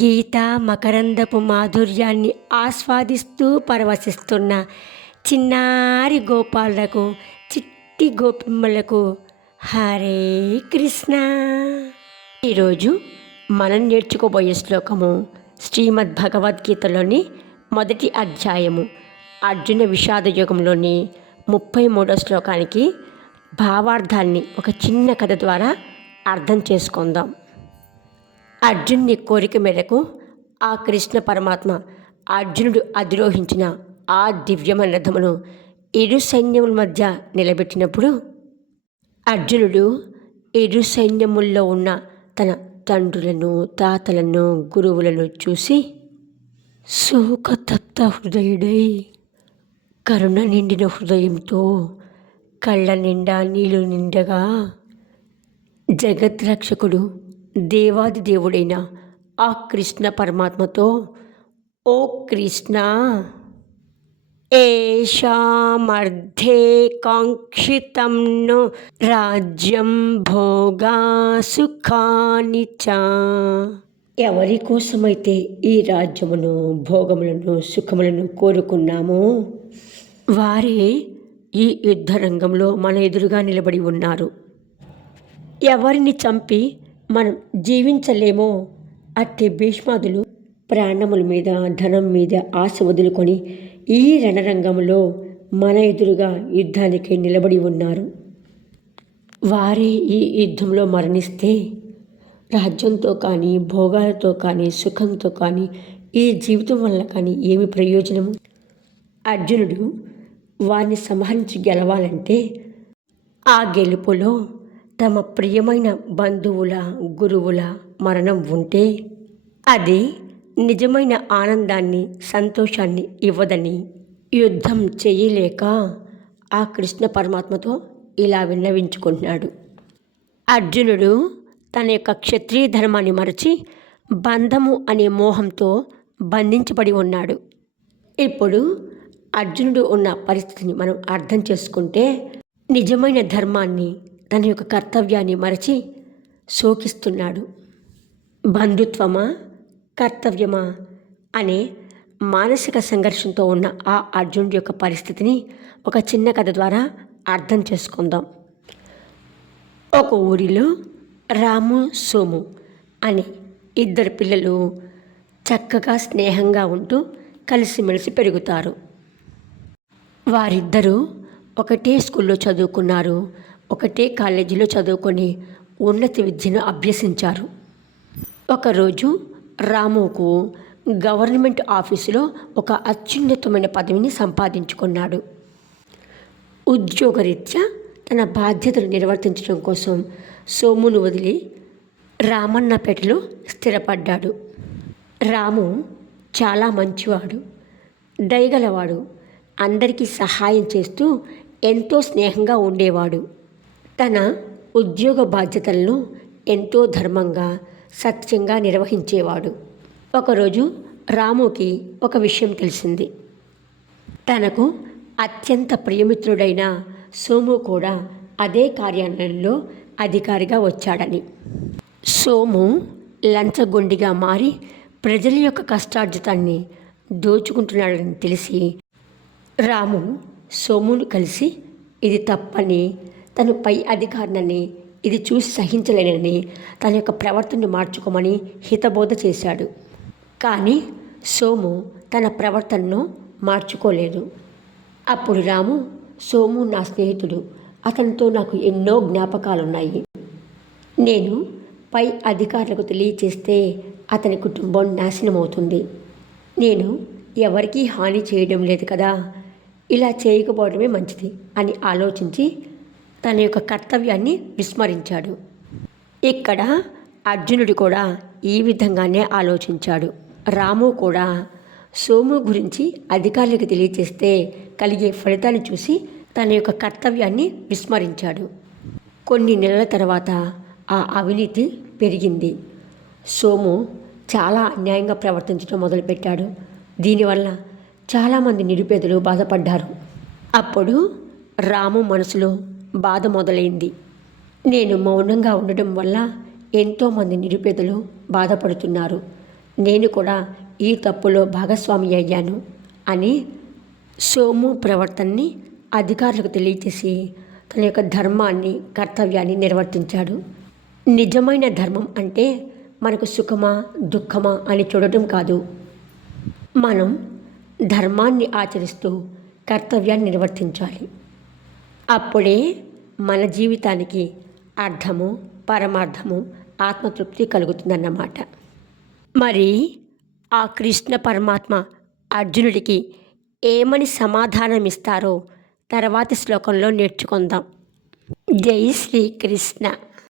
గీత మకరందపు మాధుర్యాన్ని ఆస్వాదిస్తూ పరవశిస్తున్న చిన్నారి గోపాలకు, చిట్టి గోపిమ్మలకు హరే కృష్ణ. ఈరోజు మనం నేర్చుకోబోయే శ్లోకము శ్రీమద్ భగవద్గీతలోని మొదటి అధ్యాయము అర్జున విషాద యుగంలోని 33వ శ్లోకానికి భావార్థాన్ని ఒక చిన్న కథ ద్వారా అర్థం చేసుకుందాం. అర్జునుని కోరిక మేరకు ఆ కృష్ణ పరమాత్మ అర్జునుడు అధిరోహించిన ఆ దివ్యమైన రథమును ఇరు సైన్యముల మధ్య నిలబెట్టినప్పుడు అర్జునుడు ఇరు సైన్యముల్లో ఉన్న తన తండ్రులను, తాతలను, గురువులను చూసి శోకతప్త హృదయుడై కరుణ నిండిన హృదయంతో కళ్ళ నిండా నీళ్ళు నిండగా జగద్రక్షకుడు దేవాది దేవుడైన ఆ కృష్ణ పరమాత్మతో, ఓ కృష్ణ, ఏషామర్థే కాంక్షితం ను రాజ్యం భోగా సుఖాని చ. ఎవరి కోసమైతే ఈ రాజ్యమును, భోగములను, సుఖములను కోరుకున్నామో వారే ఈ యుద్ధరంగంలో మన ఎదురుగా నిలబడి ఉన్నారు. ఎవరిని చంపి మనం జీవించలేమో అట్టి భీష్మాదులు ప్రాణముల మీద, ధనం మీద ఆశ వదులుకొని ఈ రణరంగంలో మన ఎదురుగా యుద్ధానికి నిలబడి ఉన్నారు. వారే ఈ యుద్ధంలో మరణిస్తే రాజ్యంతో కానీ, భోగాలతో కానీ, సుఖంతో కానీ, ఈ జీవితం వల్ల కానీ ఏమి ప్రయోజనము? అర్జునుడు వారిని సంహరించి గెలవాలంటే ఆ గెలుపులో తమ ప్రియమైన బంధువుల, గురువుల మరణం ఉంటే అది నిజమైన ఆనందాన్ని, సంతోషాన్ని ఇవ్వదని యుద్ధం చేయలేక ఆ కృష్ణ పరమాత్మతో ఇలా విన్నవించుకుంటున్నాడు. అర్జునుడు తన యొక్క క్షత్రియ ధర్మాన్ని మరచి బంధము అనే మోహంతో బంధించబడి ఉన్నాడు. ఇప్పుడు అర్జునుడు ఉన్న పరిస్థితిని మనం అర్థం చేసుకుంటే నిజమైన ధర్మాన్ని, తన యొక్క కర్తవ్యాన్ని మరచి శోకిస్తున్నాడు. బంధుత్వమా, కర్తవ్యమా అనే మానసిక సంఘర్షణతో ఉన్న ఆ అర్జునుడి యొక్క పరిస్థితిని ఒక చిన్న కథ ద్వారా అర్థం చేసుకుందాం. ఒక ఊరిలో రాము, సోము అనే ఇద్దరు పిల్లలు చక్కగా స్నేహంగా ఉంటూ కలిసిమెలిసి పెరుగుతారు. వారిద్దరూ ఒకటే స్కూల్లో చదువుకున్నారు, ఒకటే కాలేజీలో చదువుకొని ఉన్నత విద్యను అభ్యసించారు. ఒకరోజు రాముకు గవర్నమెంట్ ఆఫీసులో ఒక అత్యున్నతమైన పదవిని సంపాదించుకున్నాడు. ఉద్యోగరీత్యా తన బాధ్యతలు నిర్వర్తించడం కోసం సోమును వదిలి రామన్నపేటలో స్థిరపడ్డాడు. రాము చాలా మంచివాడు, దయగలవాడు, అందరికీ సహాయం చేస్తూ ఎంతో స్నేహంగా ఉండేవాడు. తన ఉద్యోగ బాధ్యతలను ఎంతో ధర్మంగా, సత్యంగా నిర్వహించేవాడు. ఒకరోజు రాముకి ఒక విషయం తెలిసింది. తనకు అత్యంత ప్రియమిత్రుడైన సోము కూడా అదే కార్యాలయంలో అధికారిగా వచ్చాడని. సోము లంచగొండిగా మారి ప్రజల యొక్క కష్టార్జితాన్ని దోచుకుంటున్నాడని తెలిసి రాము సోమును కలిసి ఇది తప్పని, తను పై అధికారినని, ఇది చూసి సహించలేనని తన యొక్క ప్రవర్తనను మార్చుకోమని హితబోధ చేశాడు. కానీ సోము తన ప్రవర్తనను మార్చుకోలేదు. అప్పుడు రాము, సోము నా స్నేహితుడు, అతనితో నాకు ఎన్నో జ్ఞాపకాలున్నాయి. నేను పై అధికారులకు తెలియచేస్తే అతని కుటుంబం నాశనమవుతుంది. నేను ఎవరికీ హాని చేయడం లేదు కదా, ఇలా చేయకపోవడమే మంచిది అని ఆలోచించి తన యొక్క కర్తవ్యాన్ని విస్మరించాడు. ఇక్కడ అర్జునుడు కూడా ఈ విధంగానే ఆలోచించాడు. రాము కూడా సోము గురించి అధికారులకు తెలియచేస్తే కలిగే ఫలితాన్ని చూసి తన యొక్క కర్తవ్యాన్ని విస్మరించాడు. కొన్ని నెలల తర్వాత ఆ అవినీతి పెరిగింది. సోము చాలా అన్యాయంగా ప్రవర్తించడం మొదలుపెట్టాడు. దీనివల్ల చాలామంది నిరుపేదలు బాధపడ్డారు. అప్పుడు రాము మనసులో బాధ మొదలైంది. నేను మౌనంగా ఉండడం వల్ల ఎంతోమంది నిరుపేదలు బాధపడుతున్నారు. నేను కూడా ఈ తప్పులో భాగస్వామి అయ్యాను అని సోము ప్రవర్తనని అధికారులకు తెలియచేసి తన యొక్క ధర్మాన్ని కర్తవ్యాన్ని నిర్వర్తించాడు. నిజమైన ధర్మం అంటే మనకు సుఖమా దుఃఖమా అని చూడటం కాదు, మనం ధర్మాన్ని ఆచరిస్తూ కర్తవ్యాన్ని నిర్వర్తించాలి. అప్పుడే మన జీవితానికి అర్థము పరమార్థము ఆత్మతృప్తి కలుగుతుందన్నమాట. మరి ఆ కృష్ణ పరమాత్మ అర్జునుడికి ఏమని సమాధానం ఇస్తారో తర్వాతి శ్లోకంలో నేర్చుకుందాం. జై శ్రీకృష్ణ.